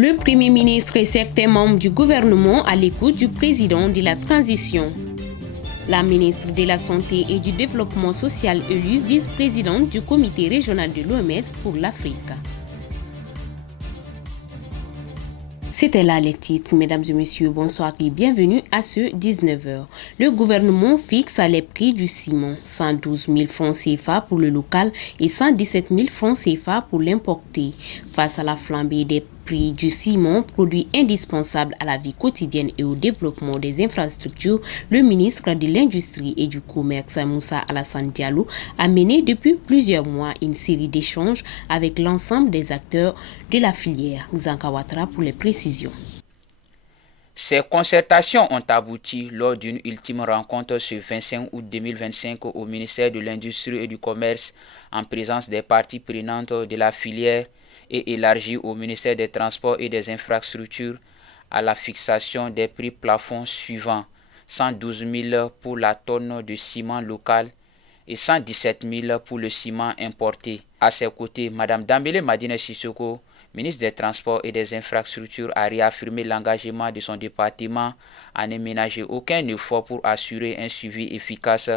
Le Premier ministre et certains membres du gouvernement à l'écoute du président de la transition. La ministre de la Santé et du Développement social élue vice-présidente du comité régional de l'OMS pour l'Afrique. C'était là les titres, mesdames et messieurs, bonsoir et bienvenue à ce 19h. Le gouvernement fixe les prix du ciment, 112 000 francs CFA pour le local et 117 000 francs CFA pour l'importé. Face à la flambée des prix du ciment, produit indispensable à la vie quotidienne et au développement des infrastructures, le ministre de l'Industrie et du Commerce, Moussa Alassane Diallo, a mené depuis plusieurs mois une série d'échanges avec l'ensemble des acteurs de la filière. Zanka Ouattara pour les précisions. Ces concertations ont abouti lors d'une ultime rencontre ce 25 août 2025 au ministère de l'Industrie et du Commerce en présence des parties prenantes de la filière et élargie au ministère des Transports et des Infrastructures à la fixation des prix plafonds suivants: 112 000 pour la tonne de ciment local et 117 000 pour le ciment importé. À ses côtés, Mme Dambélé Madina Sissoko, ministre des Transports et des Infrastructures, a réaffirmé l'engagement de son département à ne ménager aucun effort pour assurer un suivi efficace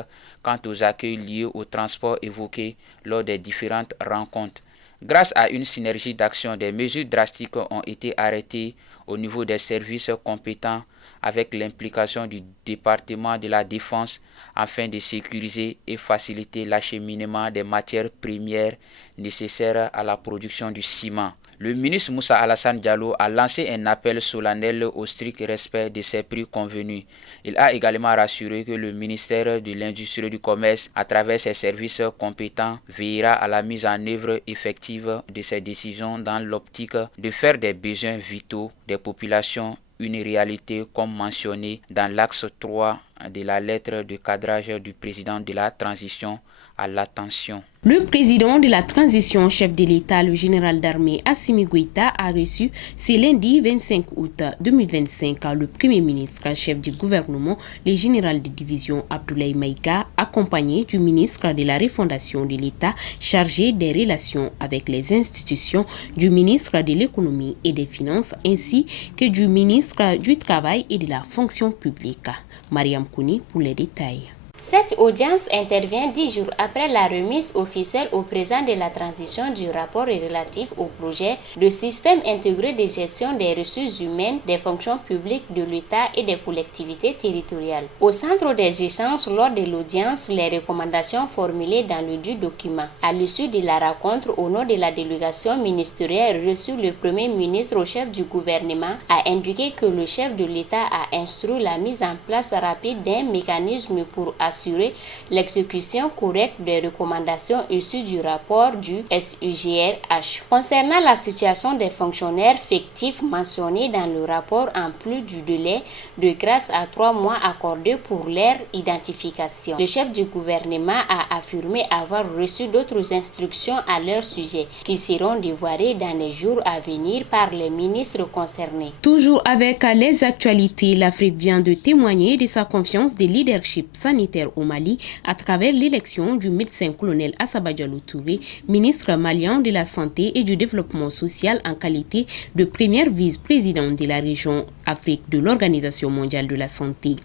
quant aux accueils liés au transport évoqués lors des différentes rencontres. Grâce à une synergie d'action, des mesures drastiques ont été arrêtées au niveau des services compétents avec l'implication du département de la Défense afin de sécuriser et faciliter l'acheminement des matières premières nécessaires à la production du ciment. Le ministre Moussa Alassane Diallo a lancé un appel solennel au strict respect de ces prix convenus. Il a également rassuré que le ministère de l'Industrie et du Commerce, à travers ses services compétents, veillera à la mise en œuvre effective de ces décisions dans l'optique de faire des besoins vitaux des populations une réalité comme mentionné dans l'axe 3 de la lettre de cadrage du président de la transition à l'attention. Le président de la transition, chef de l'État, le général d'armée Assimi Goïta, a reçu ce lundi 25 août 2025 le Premier ministre, chef du gouvernement, le général de division Abdoulaye Maïga, accompagné du ministre de la refondation de l'État chargé des relations avec les institutions, du ministre de l'économie et des finances ainsi que du ministre du travail et de la fonction publique. Mariam Kouni pour les détails. Cette audience intervient 10 jours après la remise officielle au président de la transition du rapport relatif au projet de système intégré de gestion des ressources humaines, des fonctions publiques de l'État et des collectivités territoriales. Au centre des échanges lors de l'audience, les recommandations formulées dans le dit document. À l'issue de la rencontre, au nom de la délégation ministérielle reçue, le Premier ministre au chef du gouvernement a indiqué que le chef de l'État a instruit la mise en place rapide d'un mécanisme pour assurer l'exécution correcte des recommandations issues du rapport du SUGRH. Concernant la situation des fonctionnaires fictifs mentionnés dans le rapport, en plus du délai de grâce à 3 mois accordés pour leur identification, le chef du gouvernement a affirmé avoir reçu d'autres instructions à leur sujet qui seront dévoilées dans les jours à venir par les ministres concernés. Toujours avec les actualités, l'Afrique vient de témoigner de sa confiance de leadership sanitaire au Mali à travers l'élection du médecin-colonel Assaba Diallo Touré, ministre malien de la Santé et du Développement social en qualité de première vice-présidente de la région Afrique de l'Organisation mondiale de la santé.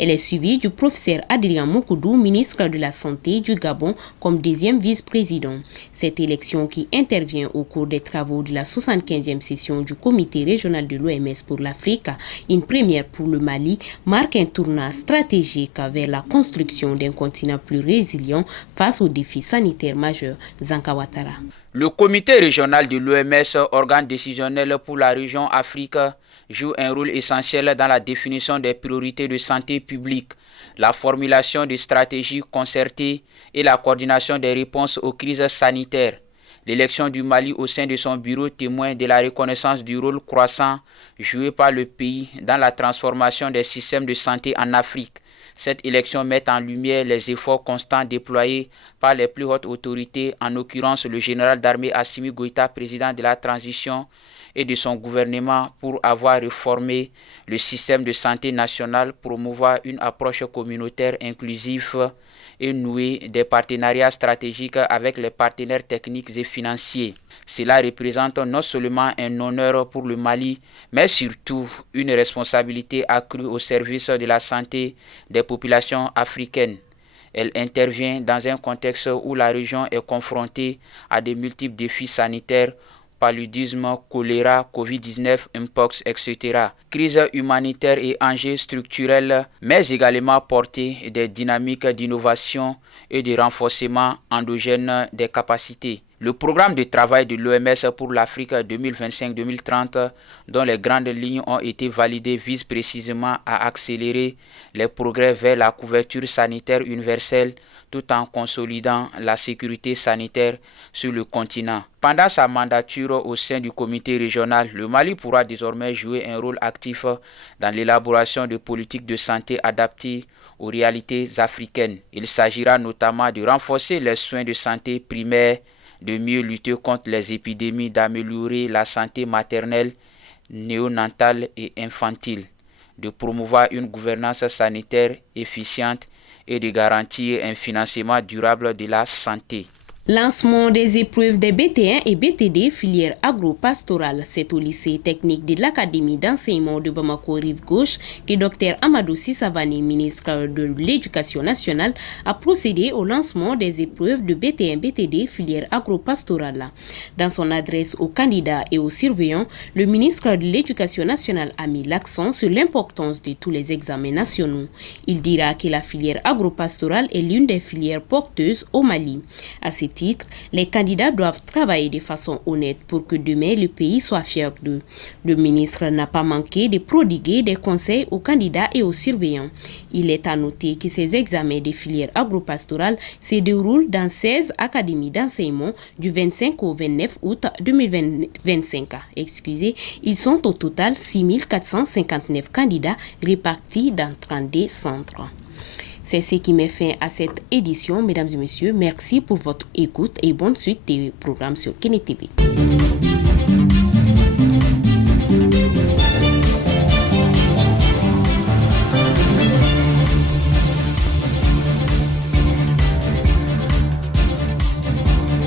Elle est suivie du professeur Adrien Mokoudou, ministre de la Santé du Gabon, comme deuxième vice-président. Cette élection, qui intervient au cours des travaux de la 75e session du comité régional de l'OMS pour l'Afrique, une première pour le Mali, marque un tournant stratégique vers la construction d'un continent plus résilient face aux défis sanitaires majeurs. Zanka Ouattara. Le comité régional de l'OMS, organe décisionnel pour la région Afrique, joue un rôle essentiel dans la définition des priorités de santé publique, la formulation de stratégies concertées et la coordination des réponses aux crises sanitaires. L'élection du Mali au sein de son bureau témoigne de la reconnaissance du rôle croissant joué par le pays dans la transformation des systèmes de santé en Afrique. Cette élection met en lumière les efforts constants déployés par les plus hautes autorités, en l'occurrence le général d'armée Assimi Goïta, président de la transition, et de son gouvernement pour avoir réformé le système de santé national, promouvoir une approche communautaire inclusive et nouer des partenariats stratégiques avec les partenaires techniques et financiers. Cela représente non seulement un honneur pour le Mali, mais surtout une responsabilité accrue au service de la santé des populations africaines. Elle intervient dans un contexte où la région est confrontée à de multiples défis sanitaires, paludisme, choléra, Covid-19, Mpox, etc. Crise humanitaire et enjeux structurels, mais également porter des dynamiques d'innovation et de renforcement endogène des capacités. Le programme de travail de l'OMS pour l'Afrique 2025-2030, dont les grandes lignes ont été validées, vise précisément à accélérer les progrès vers la couverture sanitaire universelle tout en consolidant la sécurité sanitaire sur le continent. Pendant sa mandature au sein du comité régional, le Mali pourra désormais jouer un rôle actif dans l'élaboration de politiques de santé adaptées aux réalités africaines. Il s'agira notamment de renforcer les soins de santé primaires, de mieux lutter contre les épidémies, d'améliorer la santé maternelle, néonatale et infantile, de promouvoir une gouvernance sanitaire efficiente et de garantir un financement durable de la santé. Lancement des épreuves des BT1 et BTD filière agro-pastorale. C'est au lycée technique de l'Académie d'enseignement de Bamako Rive Gauche que Dr Amadou Sissavani, ministre de l'Éducation nationale, a procédé au lancement des épreuves de BT1 BTD filière agro-pastorale. Dans son adresse aux candidats et aux surveillants, le ministre de l'Éducation nationale a mis l'accent sur l'importance de tous les examens nationaux. Il dira que la filière agro-pastorale est l'une des filières porteuses au Mali. À ce titre, les candidats doivent travailler de façon honnête pour que demain le pays soit fier d'eux. Le ministre n'a pas manqué de prodiguer des conseils aux candidats et aux surveillants. Il est à noter que ces examens de filière agro-pastorale se déroulent dans 16 académies d'enseignement du 25 au 29 août 2025. Ils sont au total 6 459 candidats répartis dans 32 centres. C'est ce qui met fin à cette édition, mesdames et messieurs. Merci pour votre écoute et bonne suite des programmes sur Kene TV.